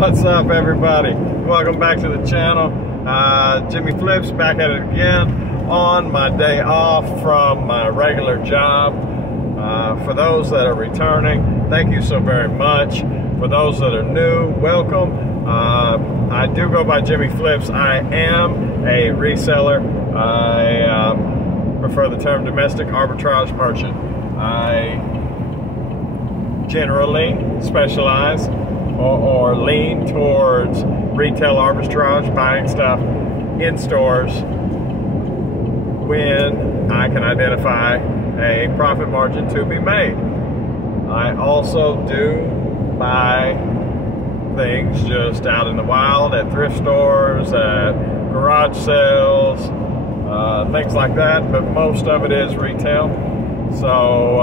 What's up, everybody? Welcome back to the channel. Jimmy Flips back at it again on my day off from my regular job. For those that are returning, thank you so very much. For those that are new, welcome. I do go by Jimmy Flips. I am a reseller. I prefer the term domestic arbitrage merchant. I generally specialize or lean towards retail arbitrage, buying stuff in stores when I can identify a profit margin to be made. I also do buy things just out in the wild at thrift stores, at garage sales, things like that, but most of it is retail. So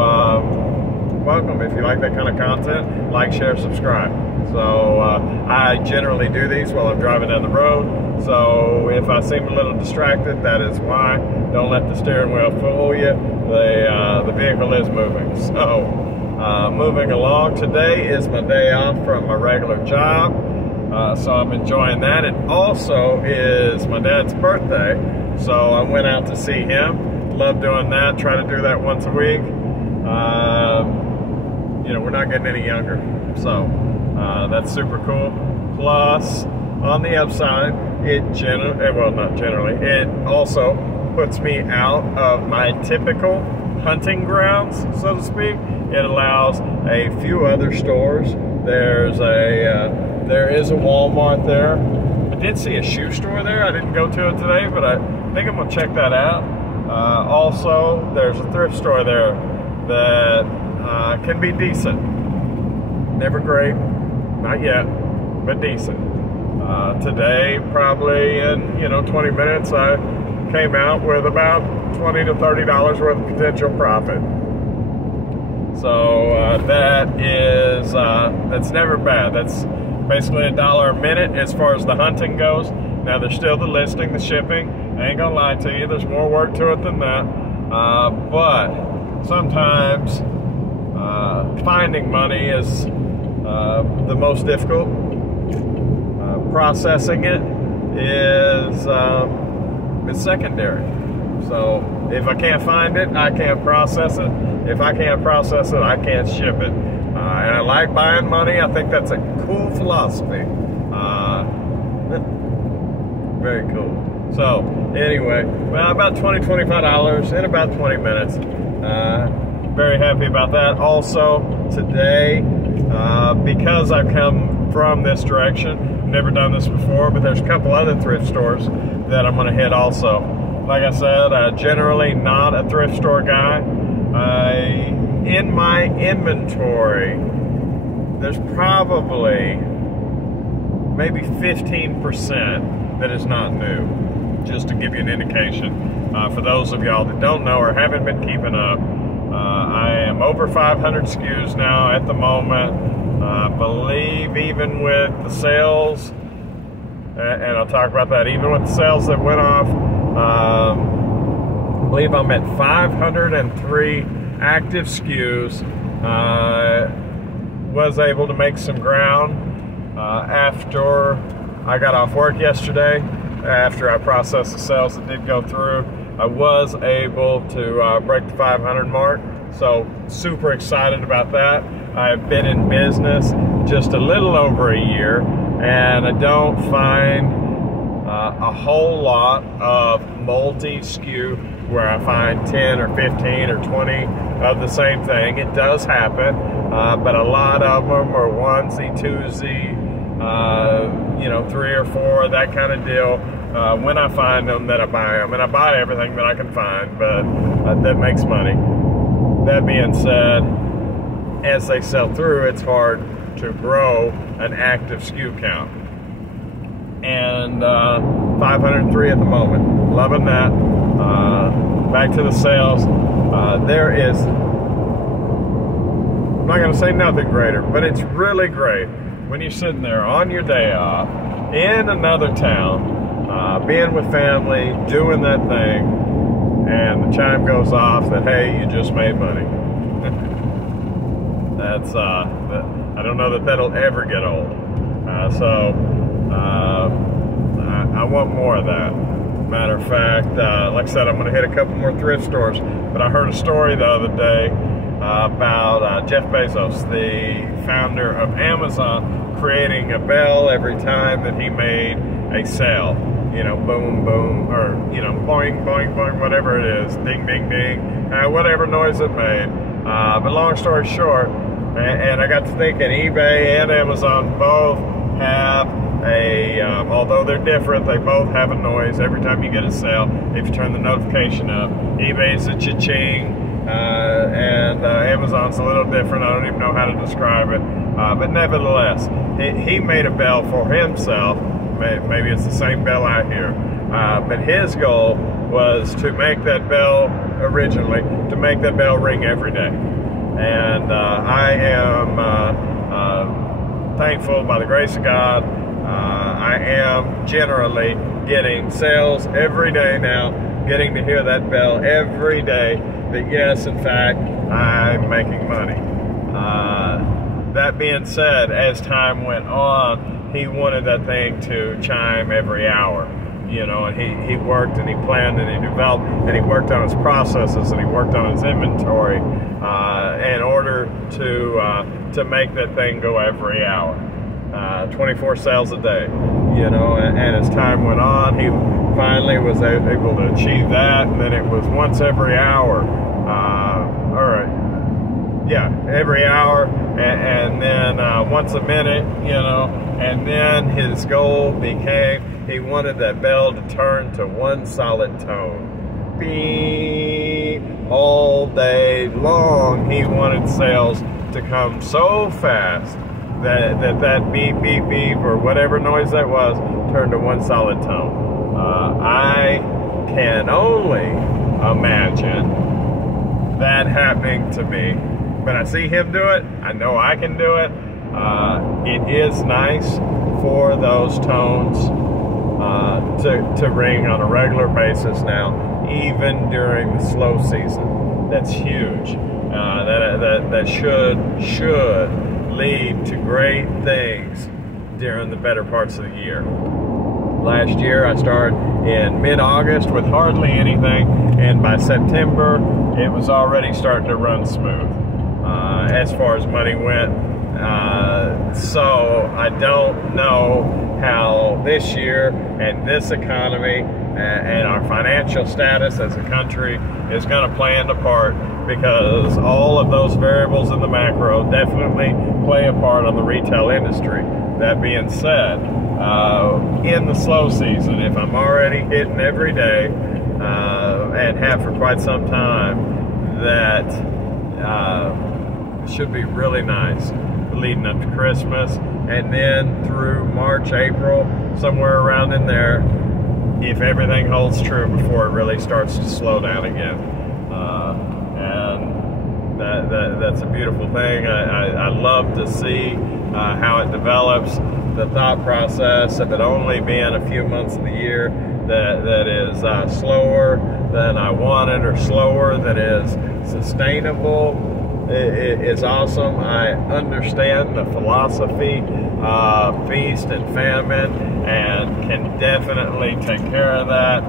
welcome. If you like that kind of content, like, share, subscribe. So I generally do these while I'm driving down the road. So if I seem a little distracted, that is why. Don't let the steering wheel fool you. The vehicle is moving. So moving along, today is my day off from my regular job. So I'm enjoying that. It also is my dad's birthday. So I went out to see him. Love doing that. Try to do that once a week. You know, we're not getting any younger. So that's super cool. Plus, on the upside, it also puts me out of my typical hunting grounds, so to speak. It allows a few other stores. There is a Walmart there. I did see a shoe store there. I didn't go to it today, but I think I'm gonna check that out. Also, there's a thrift store there that can be decent. Never great, not yet, but decent. Today, probably in 20 minutes, I came out with about $20 to $30 worth of potential profit. So that's never bad. That's basically $1 a minute as far as the hunting goes. Now there's still the listing, the shipping. I ain't gonna lie to you, there's more work to it than that. But sometimes finding money is the most difficult. Processing it is secondary. So if I can't find it, I can't process it. If I can't process it, I can't ship it. And I like buying money. I think that's a cool philosophy. Very cool. So anyway, well, about $20, $25 in about 20 minutes. Very happy about that. Also today, because I've come from this direction, never done this before, but there's a couple other thrift stores that I'm gonna hit also. Like I said, generally not a thrift store guy. In my inventory, there's probably maybe 15% that is not new, just to give you an indication. For those of y'all that don't know or haven't been keeping up, I am over 500 SKUs now at the moment. I believe even with the sales, and I'll talk about that, even with the sales that went off, I believe I'm at 503 active SKUs. Was able to make some ground after I got off work yesterday. After I processed the sales that did go through, I was able to break the 500 mark. So super excited about that. I've been in business just a little over a year, and I don't find a whole lot of multi-SKU where I find 10 or 15 or 20 of the same thing. It does happen, but a lot of them are onesie, twosie, 3 or 4, that kind of deal. When I find them, that I buy them, and I buy everything that I can find, but that makes money. That being said, as they sell through, it's hard to grow an active SKU count. And 503 at the moment. Loving that. Back to the sales. There is, I'm not going to say nothing greater, but it's really great when you're sitting there on your day off in another town, being with family, doing that thing, and the chime goes off that, hey, you just made money. That's, I don't know that that'll ever get old. I want more of that. Matter of fact, like I said, I'm going to hit a couple more thrift stores. But I heard a story the other day about Jeff Bezos, the founder of Amazon, creating a bell every time that he made a sale. You know, boom, boom, or, you know, boing, boing, boing, whatever it is, ding, ding, ding, whatever noise it made. But long story short, and I got to thinking, eBay and Amazon both have although they're different, they both have a noise every time you get a sale. If you turn the notification up, eBay's a cha-ching, and Amazon's a little different. I don't even know how to describe it, but nevertheless, he made a bell for himself. Maybe it's the same bell out here, but his goal was to make that bell originally, to make that bell ring every day. And I am thankful, by the grace of God, I am generally getting sales every day now, getting to hear that bell every day, that yes, in fact, I'm making money. That being said, as time went on, he wanted that thing to chime every hour. You know, and he worked and he planned and he developed and he worked on his processes and he worked on his inventory in order to make that thing go every hour. 24 sales a day, you know, and as time went on, he finally was able to achieve that, and then it was once every hour, every hour, and then once a minute, you know, and then his goal became, he wanted that bell to turn to one solid tone. Beep, all day long, he wanted sales to come so fast that beep, beep, beep, or whatever noise that was, turned to one solid tone. I can only imagine that happening to me. When I see him do it, I know I can do it. It is nice for those tones to ring on a regular basis now, even during the slow season. That's huge. That should lead to great things during the better parts of the year. Last year I started in mid-August with hardly anything, and by September it was already starting to run smooth as far as money went. So I don't know how this year and this economy and our financial status as a country is going to play into part, because all of those variables in the macro definitely play a part on the retail industry. That being said, in the slow season, if I'm already hitting every day and have for quite some time, that should be really nice leading up to Christmas, and then through March, April, somewhere around in there, if everything holds true before it really starts to slow down again. And that's a beautiful thing. I love to see how it develops, the thought process of it only being a few months of the year that is slower than I wanted, or slower that is sustainable. It is awesome. I understand the philosophy of feast and famine, and can definitely take care of that.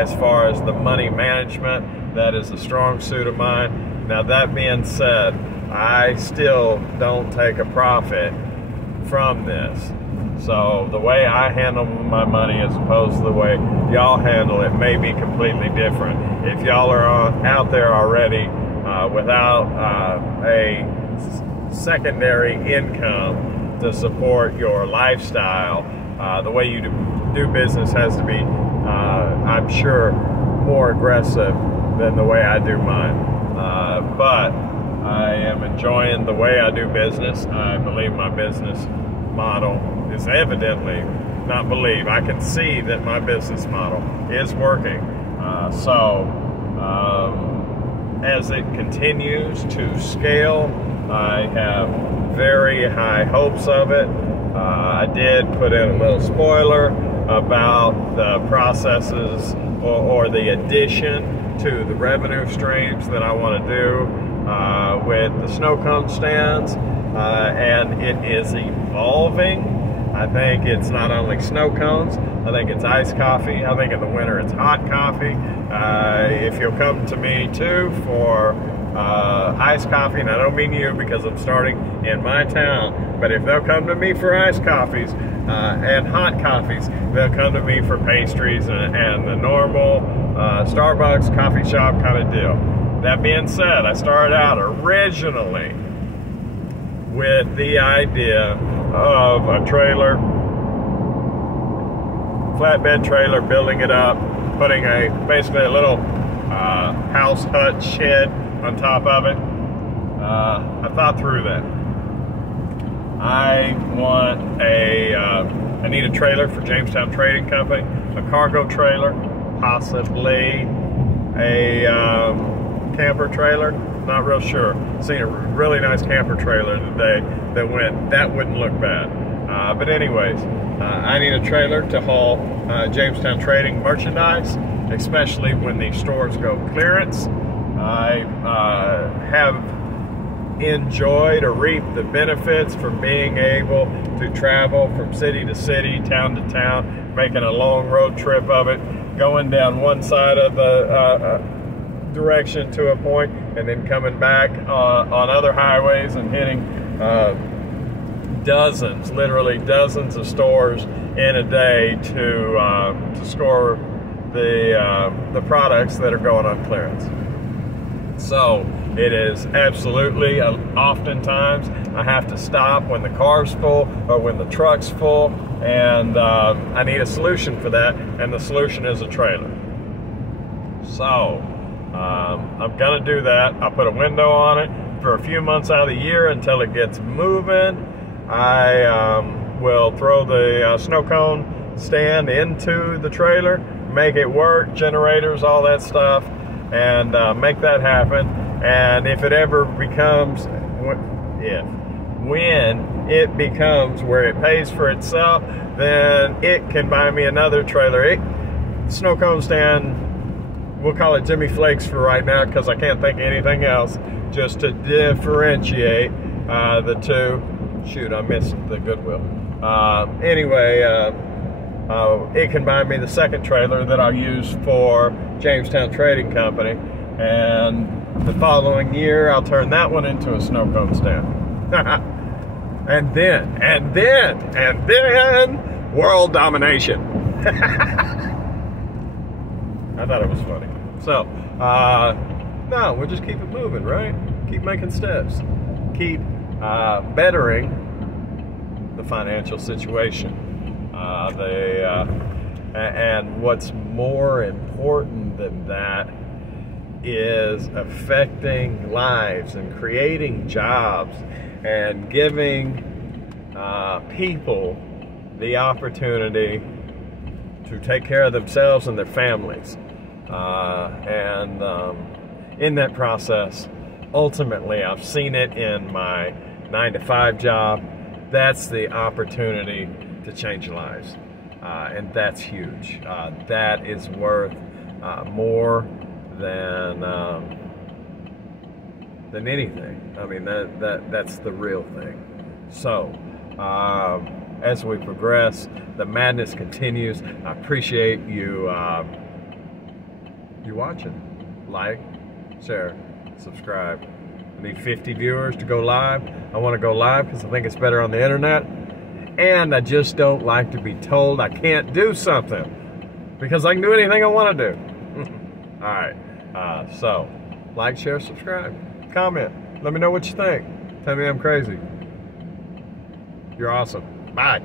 As far as the money management, that is a strong suit of mine. Now, that being said, I still don't take a profit from this. So the way I handle my money as opposed to the way y'all handle it may be completely different. If y'all are out there already without a secondary income to support your lifestyle, the way you do business has to be, I'm sure, more aggressive than the way I do mine. But I am enjoying the way I do business. I believe my business model is evidently, not believe, I can see that my business model is working. As it continues to scale, I have very high hopes of it. I did put in a little spoiler about the processes or the addition to the revenue streams that I want to do with the snow cone stands, and it is evolving. I think it's not only snow cones, I think it's iced coffee. I think in the winter it's hot coffee. If you'll come to me too for iced coffee, and I don't mean you because I'm starting in my town, but if they'll come to me for iced coffees and hot coffees, they'll come to me for pastries and the normal Starbucks coffee shop kind of deal. That being said, I started out originally with the idea of a trailer, flatbed trailer, building it up, putting basically a little house hut shed on top of it. I thought through that. I need a trailer for Jamestown Trading Company, a cargo trailer, possibly a camper trailer. Not real sure. Seen a really nice camper trailer today that wouldn't look bad. But anyways, I need a trailer to haul Jamestown Trading merchandise, especially when these stores go clearance. I have enjoyed or reaped the benefits from being able to travel from city to city, town to town, making a long road trip of it, going down one side of the direction to a point and then coming back on other highways and hitting dozens, literally dozens of stores in a day to score the products that are going on clearance. So it is absolutely, oftentimes I have to stop when the car's full or when the truck's full, and I need a solution for that, and the solution is a trailer. So I'm gonna do that. I'll put a window on it for a few months out of the year until it gets moving. I will throw the snow cone stand into the trailer, make it work, generators, all that stuff, and make that happen. And if it ever becomes, when it becomes where it pays for itself, then it can buy me another trailer. Snow cone stand, we'll call it Jimmy Flakes for right now because I can't think of anything else, just to differentiate the two. Shoot, I missed the Goodwill. Anyway, it can buy me the second trailer that I'll use for Jamestown Trading Company, and the following year I'll turn that one into a snow cone stand. and then world domination. I thought it was funny. So, no, we'll just keep it moving, right? Keep making steps. Keep bettering the financial situation. And what's more important than that is affecting lives and creating jobs and giving people the opportunity to take care of themselves and their families. In that process, ultimately, I've seen it in my 9-to-5 job. That's the opportunity to change lives. And that's huge. That is worth more than anything. I mean, that's the real thing. So, as we progress, the madness continues. I appreciate you watching. Like, share, subscribe. I need 50 viewers to go live. I want to go live because I think it's better on the internet. And I just don't like to be told I can't do something, because I can do anything I want to do. All right. So, like, share, subscribe, comment. Let me know what you think. Tell me I'm crazy. You're awesome. Bye.